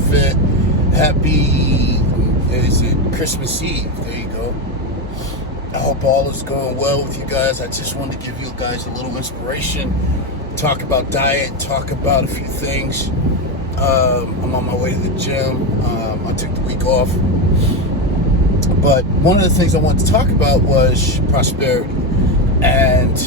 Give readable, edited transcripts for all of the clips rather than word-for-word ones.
fit. Happy, is it Christmas Eve? There you go. I hope all is going well with you guys. I just wanted to give you guys a little inspiration, talk about diet, talk about a few things. I'm on my way to the gym. I took the week off. But one of the things I wanted to talk about was prosperity. And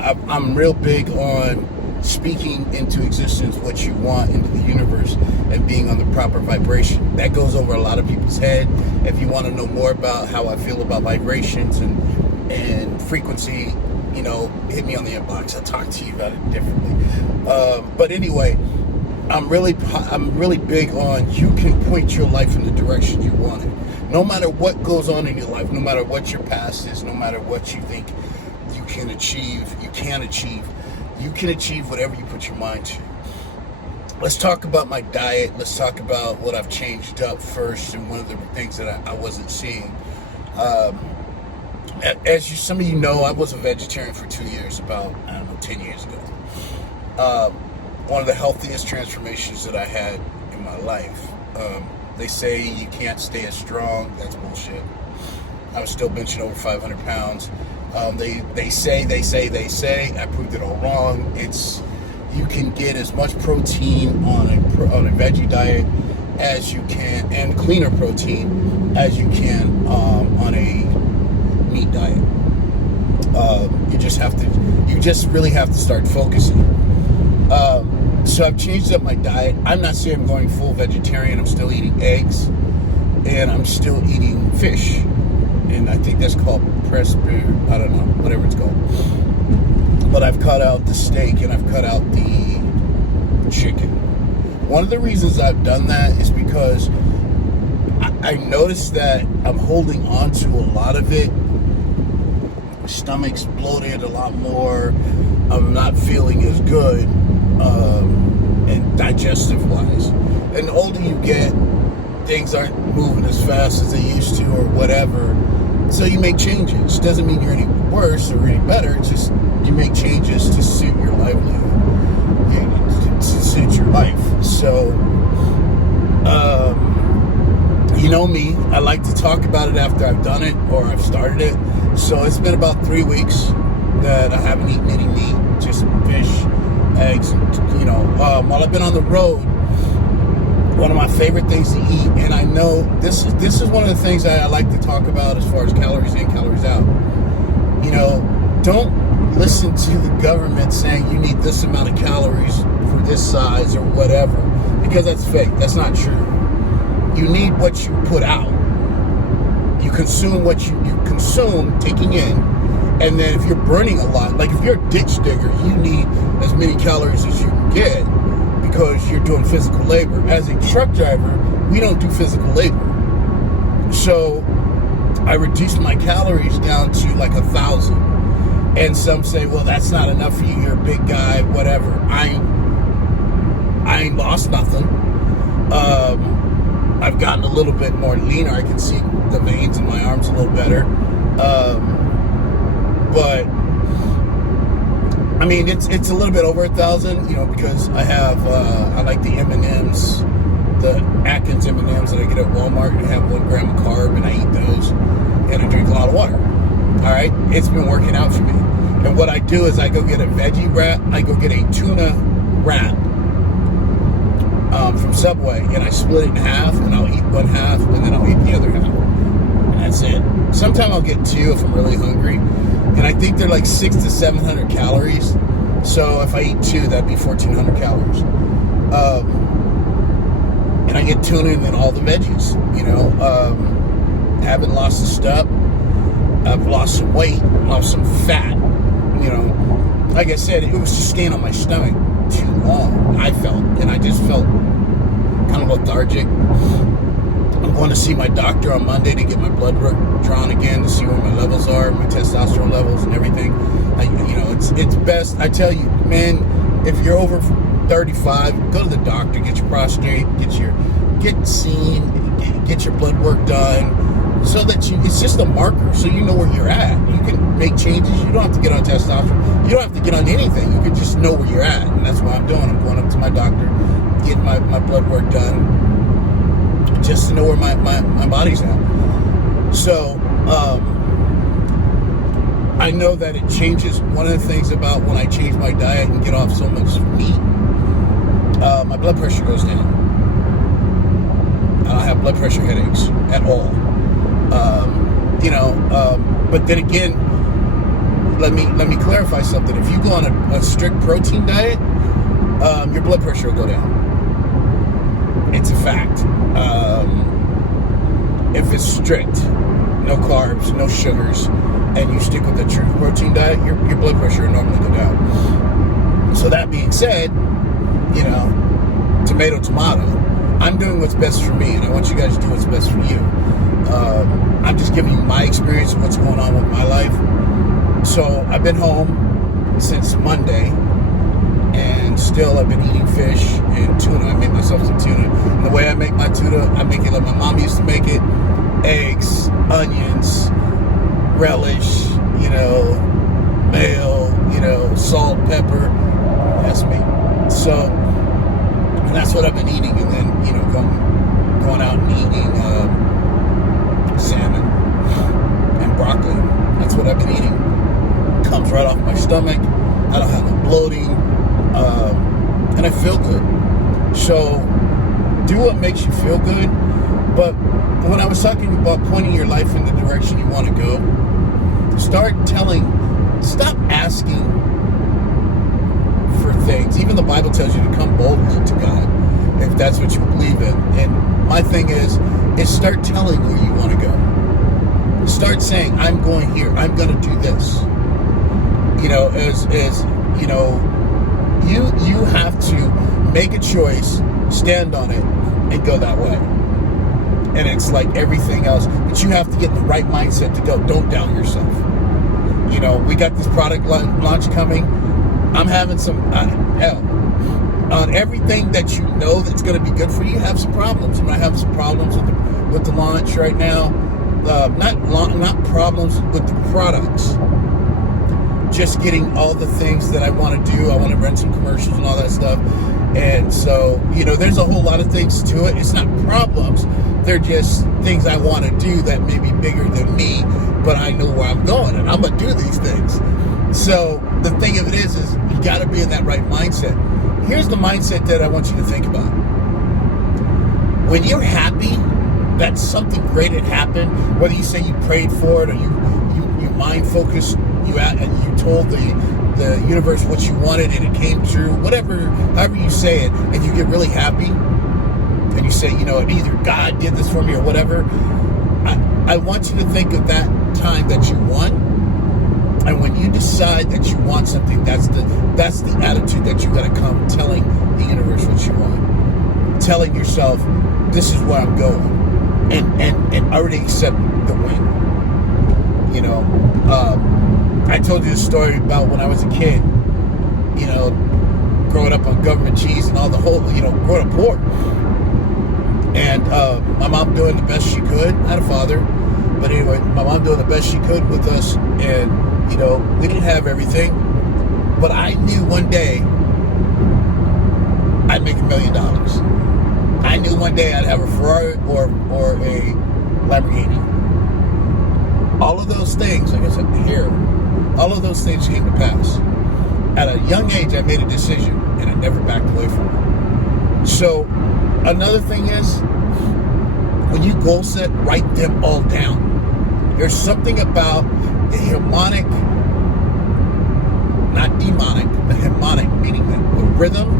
I'm real big on speaking into existence what you want into the universe and being on the proper vibration. That goes over a lot of people's head. If you want to know more about how I feel about vibrations and frequency, hit me on the inbox. I'll talk to you about it differently. But anyway, I'm really big on you can point your life in the direction you want it. No matter what goes on in your life, no matter what your past is, no matter what you think you can achieve, you can achieve whatever you put your mind to. Let's talk about my diet. Let's talk about what I've changed up first, and one of the things that I wasn't seeing. Some of you know, I was a vegetarian for 2 years, about 10 years ago. One of the healthiest transformations that I had in my life. They say you can't stay as strong. That's bullshit. I was still benching over 500 pounds. They say. I proved it all wrong. You can get as much protein on a veggie diet as you can, and cleaner protein as you can on a meat diet. You just really have to start focusing. So I've changed up my diet. I'm not saying I'm going full vegetarian. I'm still eating eggs, and I'm still eating fish. And I think that's called I don't know, whatever it's called. But I've cut out the steak and I've cut out the chicken. One of the reasons I've done that is because I noticed that I'm holding on to a lot of it. My stomach's bloated a lot more. I'm not feeling as good, and digestive-wise. And the older you get, things aren't moving as fast as they used to or whatever. So you make changes. Doesn't mean you're any worse or any better. It's just you make changes to suit your livelihood, to suit your life. So, you know me. I like to talk about it after I've done it or I've started it. So it's been about 3 weeks that I haven't eaten any meat, just fish, eggs. While I've been on the road, one of my favorite things to eat, and I know this is one of the things that I like to talk about as far as calories in, calories out. Don't listen to the government saying you need this amount of calories for this size or whatever, because that's fake. That's not true. You need what you put out. You consume what you consume, taking in, and then if you're burning a lot, like if you're a ditch digger, you need as many calories as you can get, because you're doing physical labor. As a truck driver, we don't do physical labor. So I reduced my calories down to like 1,000. And some say, well, that's not enough for you. You're a big guy, whatever. I ain't lost nothing. I've gotten a little bit more leaner. I can see the veins in my arms a little better. But I mean, it's a little bit over 1,000, because I like the M&Ms, the Atkins M&Ms that I get at Walmart, and have 1 gram of carb, and I eat those, and I drink a lot of water. All right, it's been working out for me. And what I do is I go get a veggie wrap, I go get a tuna wrap from Subway, and I split it in half, and I'll eat one half, and then I'll eat the other half. And that's it. Sometimes I'll get 2 if I'm really hungry. And I think they're like 600 to 700 calories. So if I eat 2, that'd be 1,400 calories. And I get tuna and then all the veggies. Haven't lost a step. I've lost some weight, lost some fat. Like I said, it was just staying on my stomach too long, I felt. And I just felt kind of lethargic. I'm going to see my doctor on Monday to get my blood work drawn again to see where my levels are, my testosterone levels and everything. It's best. I tell you, man, if you're over 35, go to the doctor, get your prostate, get seen, get your blood work done, so that it's just a marker, so you know where you're at. You can make changes. You don't have to get on testosterone. You don't have to get on anything. You can just know where you're at, and that's what I'm doing. I'm going up to my doctor get my blood work done just to know where my body's at. So I know that it changes. One of the things about when I change my diet and get off so much meat, my blood pressure goes down. I don't have blood pressure headaches at all. But then again, let me clarify something. If you go on a strict protein diet, your blood pressure will go down. It's a fact. If it's strict, no carbs, no sugars, and you stick with the true protein diet, your blood pressure will normally go down. So that being said, tomato, I'm doing what's best for me, and I want you guys to do what's best for you. I'm just giving you my experience of what's going on with my life. So I've been home since Monday, and still I've been eating fish and tuna. I made myself some tuna. And the way I make my tuna, I make it like my mom used to make it. Eggs, onions, relish, mayo, salt, pepper. That's me. So, and that's what I've been eating. And then, going out and eating salmon and broccoli. That's what I've been eating. Comes right off my stomach. I don't have no bloating. And I feel good. So, do what makes you feel good. But when I was talking about pointing your life in the direction you want to go, stop asking for things. Even the Bible tells you to come boldly to God, if that's what you believe in. And my thing is start telling where you want to go. Start saying, I'm going here. I'm going to do this. You have to make a choice, stand on it, and go that way. And it's like everything else, but you have to get in the right mindset to go. Don't doubt yourself. We got this product launch coming. I'm having some hell on everything that you know that's going to be good for you. Have some problems. I have some problems with the launch right now. Not problems with the products. Just getting all the things that I want to do. I want to run some commercials and all that stuff. And so, there's a whole lot of things to it. It's not problems. They're just things I want to do that may be bigger than me, but I know where I'm going, and I'm going to do these things. So the thing of it is you got to be in that right mindset. Here's the mindset that I want you to think about. When you're happy that something great had happened, whether you say you prayed for it or you mind focused, and you told the universe what you wanted and it came true, however you say it, and you get really happy, and you say, either God did this for me or whatever, I want you to think of that time that you won, and when you decide that you want something, that's the attitude that you got to come telling the universe what you want, telling yourself, this is where I'm going, and already accept the win. I told you the story about when I was a kid, growing up on government cheese and all the whole, growing up poor. And my mom doing the best she could. I had a father. But anyway, my mom doing the best she could with us. And, we didn't have everything. But I knew one day I'd make $1 million. I knew one day I'd have a Ferrari or a Lamborghini. All of those things, like I said, all of those things came to pass. At a young age, I made a decision, and I never backed away from it. So, another thing is, when you goal set, write them all down. There's something about the harmonic, not demonic, but harmonic, meaning the rhythm,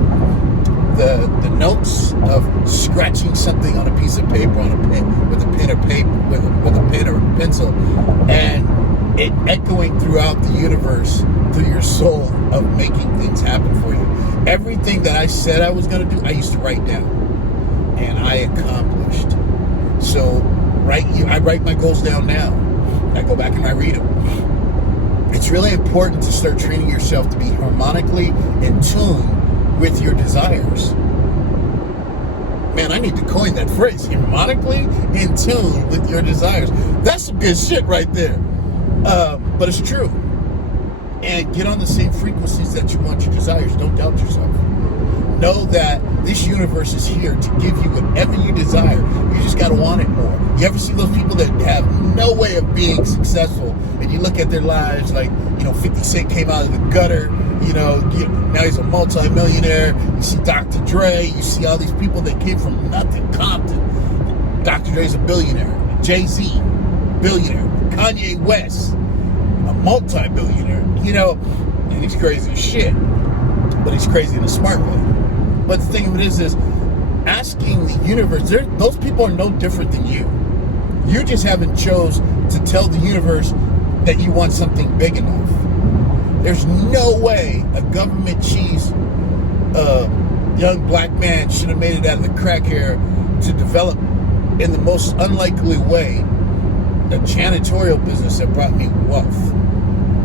the notes of scratching something on a piece of paper, on a pen, with a pen or paper, with a pen or a pencil, and it echoing throughout the universe, through your soul, of making things happen for you. Everything that I said I was going to do, I used to write down, and I accomplished. So I write my goals down now. I go back and I read them. It's really important to start training yourself to be harmonically in tune with your desires. Man, I need to coin that phrase, harmonically in tune with your desires. That's some good shit right there. But it's true. And get on the same frequencies that you want your desires. Don't doubt yourself. know that this universe is here to give you whatever you desire. You just got to want it more. You ever see those people that have no way of being successful, and you look at their lives like, 50 Cent came out of the gutter, now he's a multi-millionaire. You see Dr. Dre, you see all these people that came from nothing, Compton. Dr. Dre's a billionaire. Jay-Z, billionaire. Kanye West, a multi-billionaire, and he's crazy as shit, but he's crazy in a smart way. But the thing of it is asking the universe, those people are no different than you. You just haven't chose to tell the universe that you want something big enough. There's no way a government cheese young black man should have made it out of the crack era to develop in the most unlikely way a janitorial business that brought me wealth.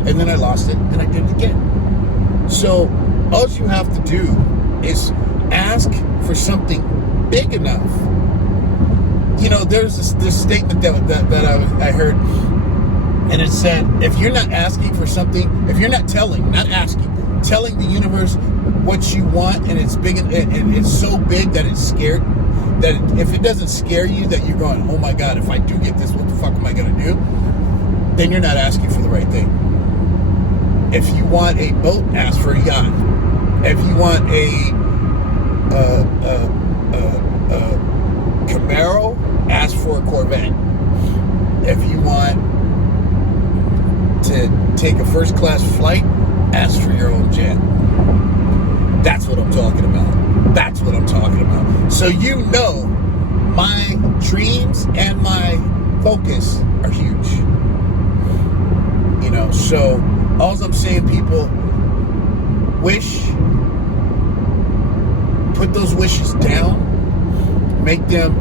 And then I lost it and I did it again. So all you have to do is ask for something big enough. There's this statement that I heard, and it said, if you're not asking for something, if you're not telling the universe what you want, and it's big and it's so big that it's scared, that if it doesn't scare you, that you're going, oh my God, if I do get this, what the fuck am I going to do? Then you're not asking for the right thing. If you want a boat, ask for a yacht. If you want a Camaro, ask for a Corvette. If you want to take a first class flight, ask for your own jet. That's what I'm talking about. That's what I'm talking about. So my dreams and my focus are huge. So all I'm saying, people, wish, put those wishes down, make them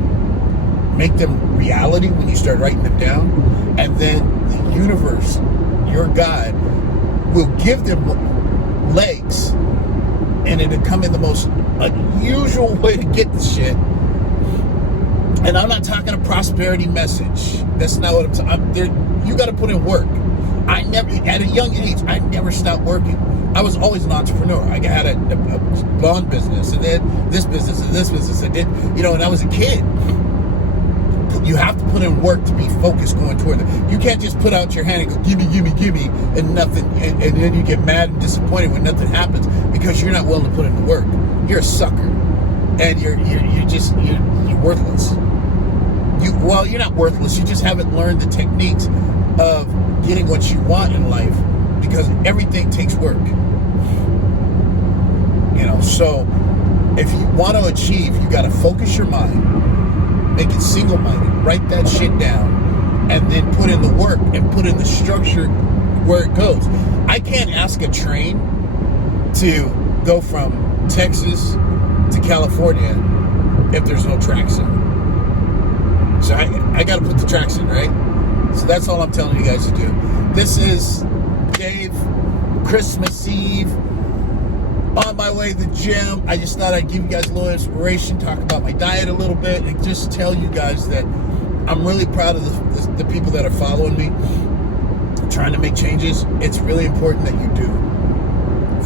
reality when you start writing them down, and then the universe, your God, will give them legs, and it'll come in the most unusual way to get the shit. And I'm not talking a prosperity message. That's not what I'm talking. You got to put in work. At a young age, I never stopped working. I was always an entrepreneur. I had a lawn business, and then this business, and this business. I did, and I was a kid. You have to put in work to be focused going toward it. You can't just put out your hand and go, gimme, and nothing, and then you get mad and disappointed when nothing happens because you're not willing to put in the work. You're a sucker, and you're worthless. You're not worthless. You just haven't learned the techniques of getting what you want in life, because everything takes work. So if you want to achieve, you got to focus your mind, make it single-minded, write that shit down, and then put in the work and put in the structure where it goes. I can't ask a train to go from Texas to California if there's no tracks in. So I got to put the tracks in, right? So that's all I'm telling you guys to do. This is Dave, Christmas Eve, on my way to the gym. I just thought I'd give you guys a little inspiration, talk about my diet a little bit, and just tell you guys that I'm really proud of the people that are following me, trying to make changes. It's really important that you do,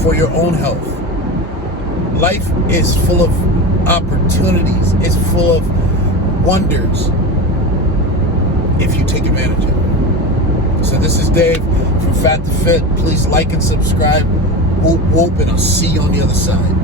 for your own health. Life is full of opportunities. It's full of wonders if you take advantage of it. So this is Dave from Fat to Fit. Please like and subscribe. Whoop, whoop, and I'll see you on the other side.